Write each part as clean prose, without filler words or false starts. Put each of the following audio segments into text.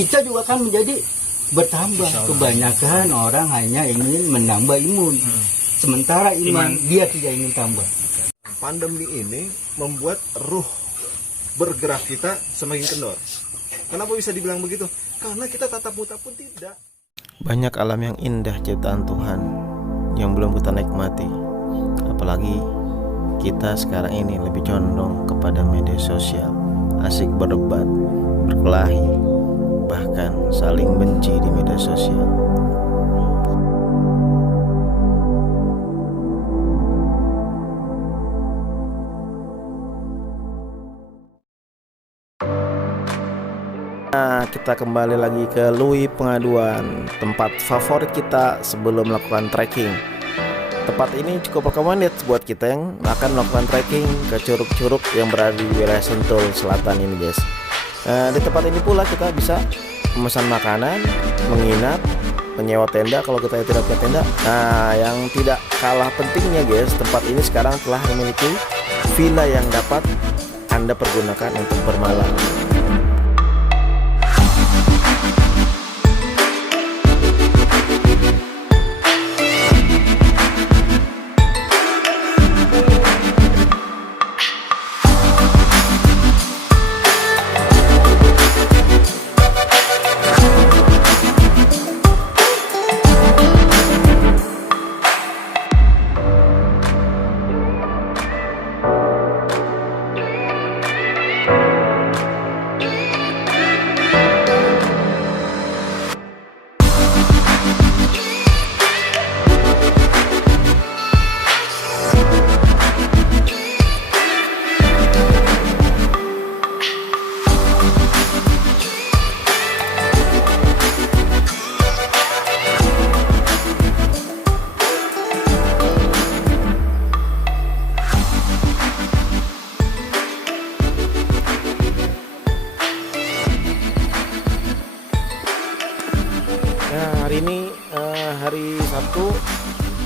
kita juga kan menjadi bertambah. Kebanyakan orang hanya ingin menambah imun, sementara iman dia tidak ingin tambah. Pandemi ini membuat ruh bergerak kita semakin kendor. Kenapa bisa dibilang begitu? Karena kita tatap muka pun tidak. Banyak alam yang indah ciptaan Tuhan yang belum kita nikmati. Apalagi kita sekarang ini lebih condong kepada media sosial, asik berdebat, berkelahi, bahkan saling benci di media sosial. Nah, kita kembali lagi ke Lui Pengaduan, tempat favorit kita sebelum melakukan trekking. Tempat ini cukup recommended buat kita yang akan melakukan trekking ke curug-curug yang berada di wilayah Sentul Selatan ini, guys. Di tempat ini pula kita bisa memesan makanan, menginap, menyewa tenda kalau kita tidak punya tenda. Nah, yang tidak kalah pentingnya, guys, tempat ini sekarang telah memiliki villa yang dapat Anda pergunakan untuk bermalam. Hari ini hari Sabtu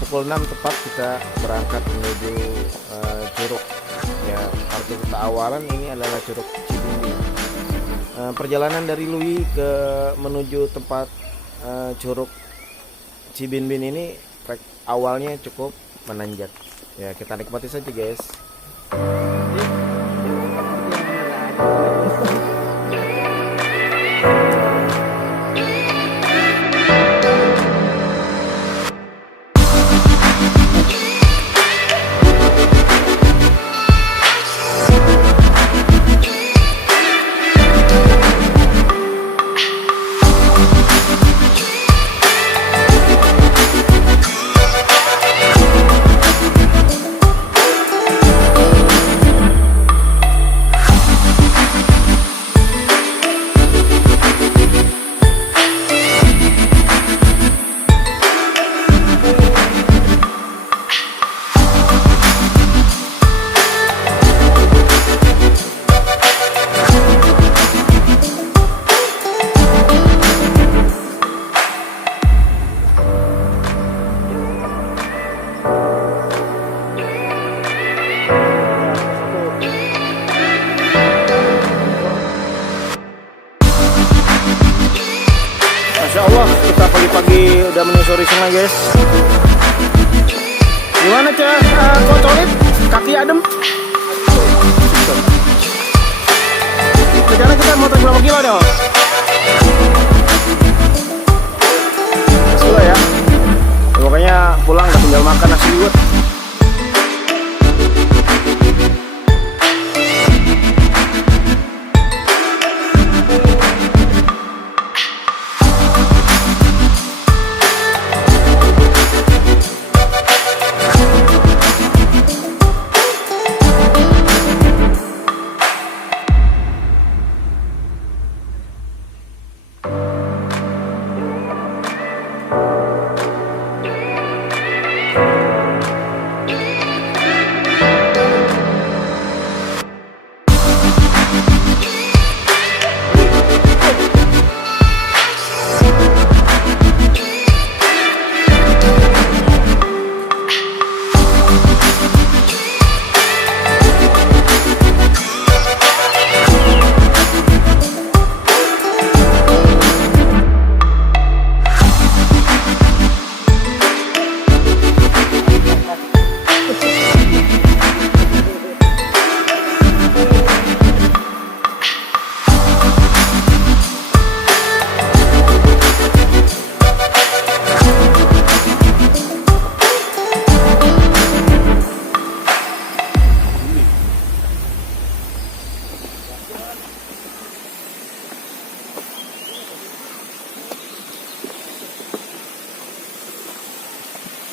pukul 6 tepat kita berangkat menuju Curug. Ya, arti kita awalan ini adalah Curug Cibimbing. Perjalanan dari Lui ke menuju tempat Curug Cibimbing ini trek awalnya cukup menanjak. Ya, kita nikmati saja, guys. Masya Allah, kita pagi-pagi udah menyusuri sungai, guys. Gimana, Kocolit? Kaki adem? Sekarang kita mau trek berapa kilo dong? 10 ya. Pokoknya pulang nggak tinggal makan nasi liwet.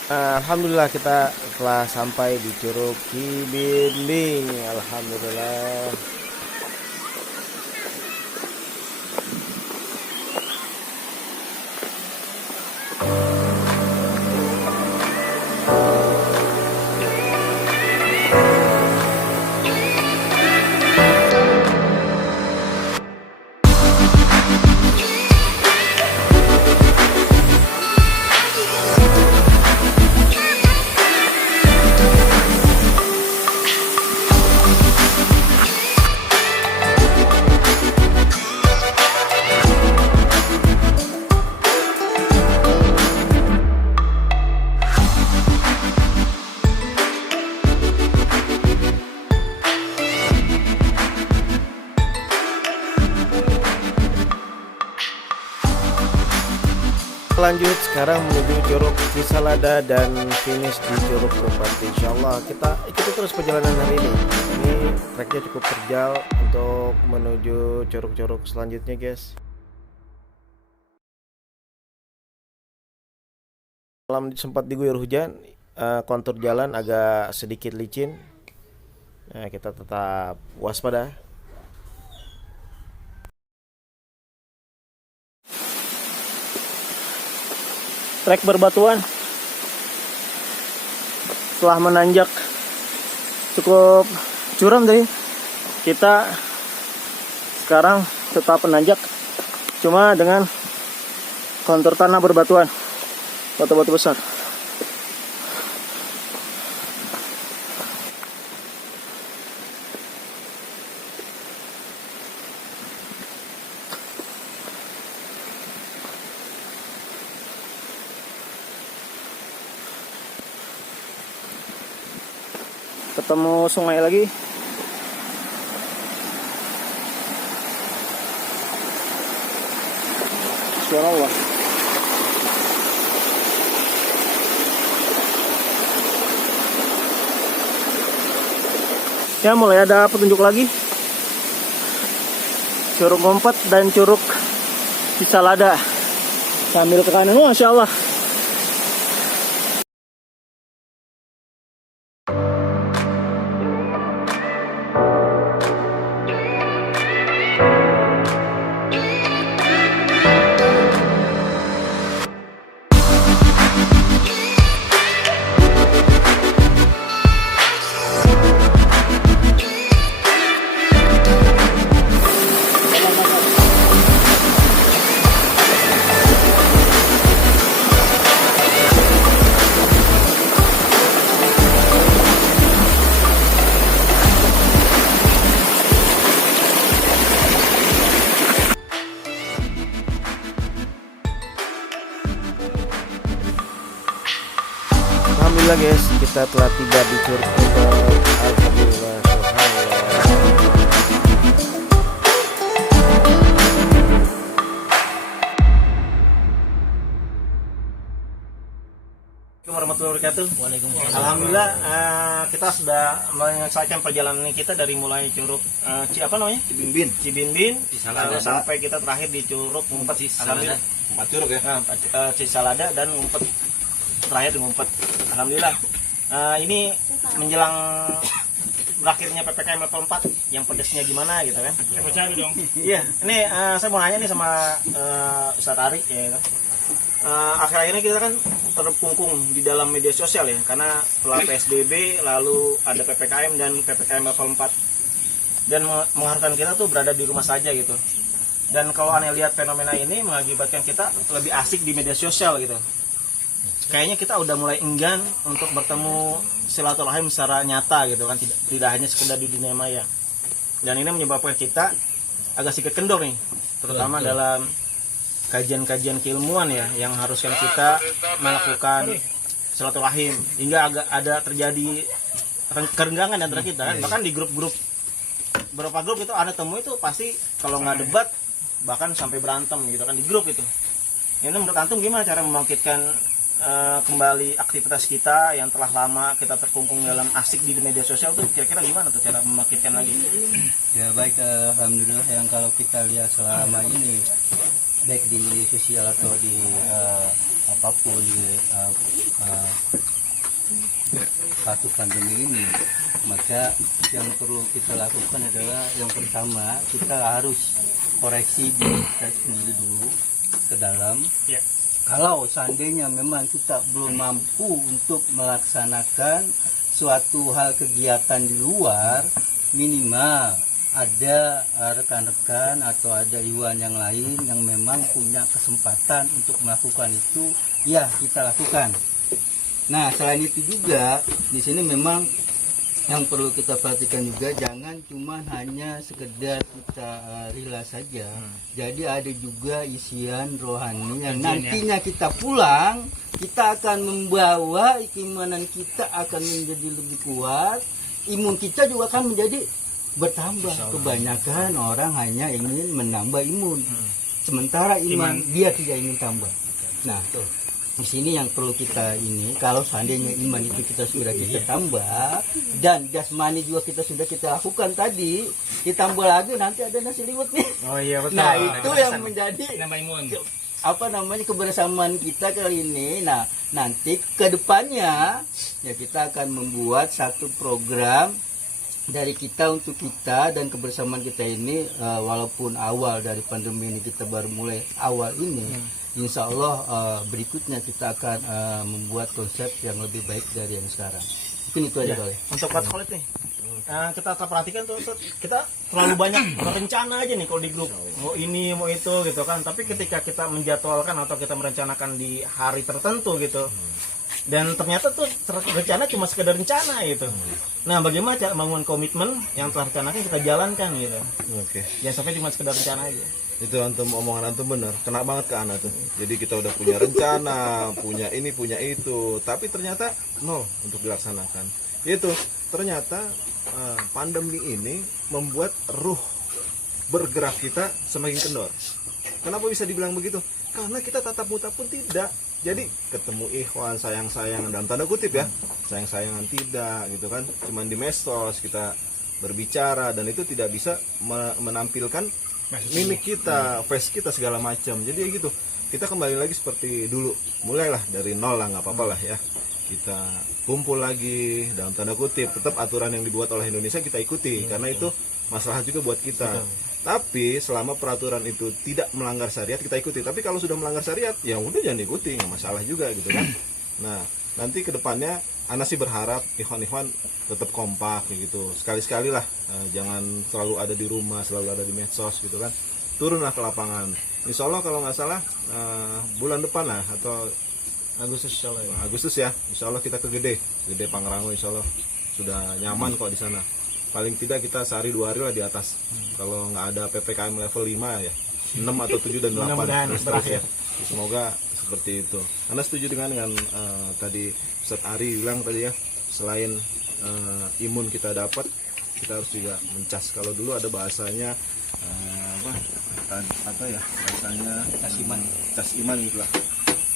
Alhamdulillah kita telah sampai di Curug Cibimbing. Alhamdulillah. Lanjut sekarang menuju Curug Cisalada dan finish di Curug Keempat. Insyaallah kita ikuti terus perjalanan hari ini. Ini treknya cukup terjal untuk menuju curug-curug selanjutnya, guys. Malam sempat diguyur hujan, kontur jalan agak sedikit licin. Nah, kita tetap waspada. Trek berbatuan setelah menanjak cukup curam deh, kita sekarang tetap menanjak cuma dengan kontur tanah berbatuan, batu-batu besar. Ketemu sungai lagi. Subhanallah. Ya, mulai ada petunjuk lagi. Curug Keempat dan Curug Cisalada. Sambil ke kanan, Masya Allah. Alhamdulillah guys, kita telah tiba di Curug Keempat. Alhamdulillah, subhanallah. Assalamualaikum warahmatullahi wabarakatuh. Waalaikumsalam. Alhamdulillah, kita sudah menyelesaikan perjalanan kita dari mulai Curug Cibimbing sampai kita terakhir di Curug Keempat. Alhamdulillah. 4 curug ya. Cisalada dan Ngumpet, terakhir di Ngumpet. Alhamdulillah. Ini menjelang berakhirnya PPKM level 4 yang pedesnya gimana gitu kan. Iya, ini saya mau nanya nih sama Ustadz Ari ya kan. Akhir-akhir ini kita kan terkungkung di dalam media sosial ya, karena setelah PSBB lalu ada PPKM dan PPKM level 4 dan mengharuskan kita tuh berada di rumah saja gitu. Dan kalau aneh lihat fenomena ini mengakibatkan kita lebih asik di media sosial gitu. Kayaknya kita udah mulai enggan untuk bertemu silaturahim secara nyata gitu kan, tidak hanya sekedar di dunia maya. Dan ini menyebabkan kita agak sedikit kendor nih, terutama dalam kajian-kajian keilmuan ya, yang haruskan kita melakukan silaturahim, hingga agak ada terjadi kerenggangan antara kita kan. Bahkan di grup-grup, beberapa grup itu ada temu itu pasti kalau nggak debat bahkan sampai berantem gitu kan di grup itu. Ini menurut antum gimana cara membangkitkan kembali aktivitas kita yang telah lama kita terkungkung dalam asik di media sosial tuh, kira-kira gimana tuh cara membangkitkan lagi? Ya baik, alhamdulillah yang kalau kita lihat selama ini baik di media sosial atau di apapun di satu pandemi ini, maka yang perlu kita lakukan adalah yang pertama kita harus koreksi diri kita sendiri dulu ke dalam. Kalau seandainya memang kita belum mampu untuk melaksanakan suatu hal kegiatan di luar, minimal ada rekan-rekan atau ada iwan yang lain yang memang punya kesempatan untuk melakukan itu, ya kita lakukan. Nah, selain itu juga di sini memang yang perlu kita perhatikan juga, jangan cuma hanya sekedar kita rela saja. Jadi ada juga isian rohani yang nantinya kita pulang, kita akan membawa keimanan kita akan menjadi lebih kuat, imun kita juga akan menjadi bertambah. Kebanyakan orang hanya ingin menambah imun, sementara iman dia tidak ingin tambah. Nah, tuh. Di sini yang perlu kita ini, kalau seandainya iman itu kita sudah kita tambah dan jasmani juga kita sudah kita lakukan tadi, kita tambah lagi nanti ada nasi liwet nih. Oh iya betul. Nah itu yang menjadi nama imun. Apa namanya kebersamaan kita kali ini. Nah nanti kedepannya ya kita akan membuat satu program dari kita untuk kita, dan kebersamaan kita ini walaupun awal dari pandemi ini kita baru mulai awal ini, insya Allah berikutnya kita akan membuat konsep yang lebih baik dari yang sekarang. Mungkin itu aja kali. Untuk Coach Khalid nih, kita perhatikan tuh, kita terlalu banyak rencana aja nih kalau di grup, mau ini mau itu gitu kan. Tapi ketika kita menjadwalkan atau kita merencanakan di hari tertentu gitu, dan ternyata tuh rencana cuma sekedar rencana gitu. Nah, bagaimana cara membangun komitmen yang telah rencanakan kita jalankan gitu. Oke. Jangan sampai cuma sekedar rencana aja. Itu antum, omongan antum bener, kena banget ke anak tuh. Jadi kita udah punya rencana, punya ini, punya itu, tapi ternyata nol untuk dilaksanakan. Itu ternyata pandemi ini membuat ruh bergerak kita semakin kendor. Kenapa bisa dibilang begitu? Karena kita tatap muka pun tidak. Jadi ketemu ikhwan, sayang-sayangan dalam tanda kutip ya, sayang-sayangan tidak gitu kan. Cuman di medsos kita berbicara dan itu tidak bisa menampilkan mimik kita, face kita segala macam. Jadi ya gitu, kita kembali lagi seperti dulu, mulailah dari nol lah, nggak apa-apa lah ya. Kita kumpul lagi dalam tanda kutip, tetap aturan yang dibuat oleh Indonesia kita ikuti, karena itu masalah juga buat kita. Tapi selama peraturan itu tidak melanggar syariat kita ikuti. Tapi kalau sudah melanggar syariat, ya udah jangan ikuti, nggak masalah juga gitu kan. Nah, nanti kedepannya Ana sih berharap ikhwan-ikhwan tetap kompak gitu. Sekali-sekali lah, jangan selalu ada di rumah, selalu ada di medsos gitu kan. Turunlah ke lapangan. Insya Allah kalau nggak salah bulan depan lah atau Agustus ya. Insya Allah kita ke Gede Pangrango, Insya Allah sudah nyaman kok di sana. Paling tidak kita sehari 2 hari lah di atas. Kalau nggak ada PPKM level 5 ya, 6 atau 7 dan 8 terus ya. Semoga seperti itu. Anda setuju dengan tadi Ustaz Ari bilang tadi ya, selain imun kita dapat, kita harus juga mencas. Kalau dulu ada bahasanya apa ya, bahasanya cas iman gitu lah.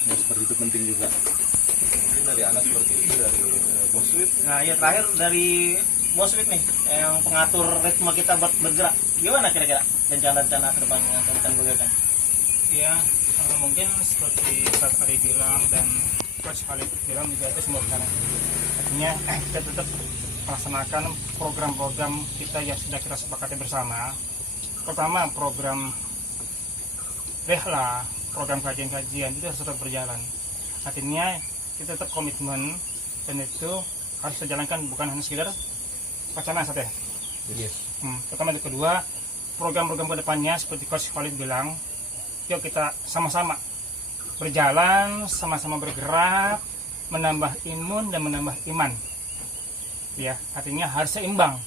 Ya, seperti itu penting juga. Ini dari anak seperti itu, dari Bos Wit. Nah, ya terakhir dari Bos Wit nih, yang pengatur ritme kita bergerak. Gimana kira-kira rencana-rencana ke depannya yang akan gunakan? Ya, mungkin seperti Ustaz Ari bilang dan Coach Khalid bilang juga itu semua rencana. Artinya kita tetap melaksanakan program-program kita yang sudah kita sepakati bersama. Pertama, program rehla, program kajian-kajian itu harus tetap berjalan. Artinya kita tetap komitmen dan itu harus dijalankan, bukan hanya sekedar wacana saja. Yes. Pertama, yang kedua, program-program kedepannya seperti Coach Khalid bilang, yuk kita sama-sama berjalan, sama-sama bergerak, menambah imun dan menambah iman. Ya, artinya harus seimbang.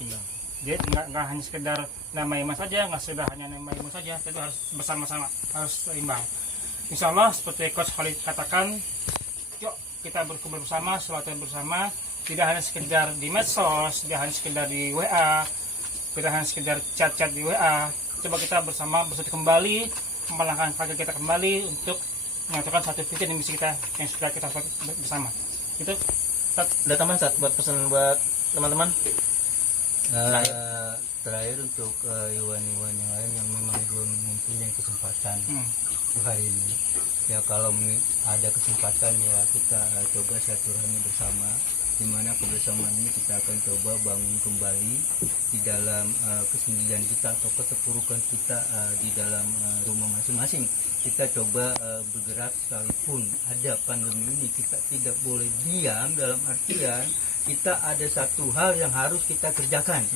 Jadi nggak hanya sekedar nama iman saja, nggak sekedar hanya nama imun saja, itu harus bersama-sama, harus seimbang. Insya Allah seperti Coach Khalid katakan, yuk kita berkumpul bersama, sholat bersama, tidak hanya sekedar di medsos, tidak hanya sekedar di WA, tidak hanya sekedar chat-chat di WA. Coba kita bersama bersatu kembali, melangkahkan kaki kita kembali untuk menyatukan satu visi dan misi kita yang sudah kita buat bersama. Itu Ada tambahan Ustaz buat pesan buat teman-teman? Terakhir untuk iwan-iwan yang lain yang memang belum mempunyai kesempatan waktu hari ini. Ya kalau ada kesempatan ya kita coba silaturahmi bersama, di mana kebersamaan ini kita akan coba bangun kembali di dalam kesendirian kita atau keterpurukan kita di dalam rumah masing-masing. Kita coba bergerak sekalipun ada pandemi ini, kita tidak boleh diam, dalam artian kita ada satu hal yang harus kita kerjakan.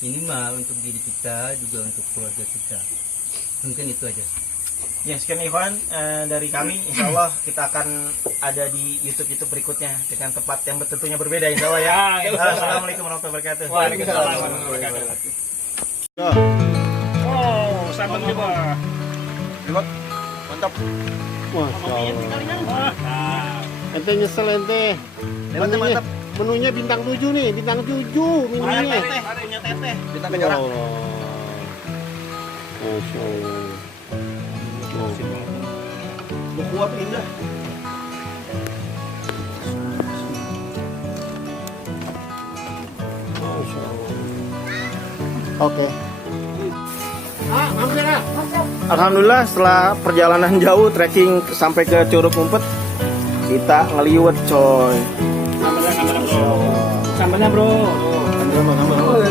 Minimal untuk diri kita, juga untuk keluarga kita. Mungkin itu aja. Ya, sekian Ikhwan dari kami. Insya Allah kita akan ada di YouTube berikutnya dengan tempat yang tentunya berbeda, Insya Allah ya. Assalamualaikum warahmatullahi wabarakatuh. Waalaikumsalam warahmatullahi wabarakatuh. Oh, sahabat juga. Mantap. Ente nyesel ente. Menunya, menunya bintang 7 nih, bintang 7 menunya. Bintang Ya Allah. Masya Allah. Kuat indah. Masya Allah. Oke. Mampir ah. Alhamdulillah setelah perjalanan jauh trekking sampai ke Curug Umpet, kita ngeliwet coy. Sambalnya bro. Sambil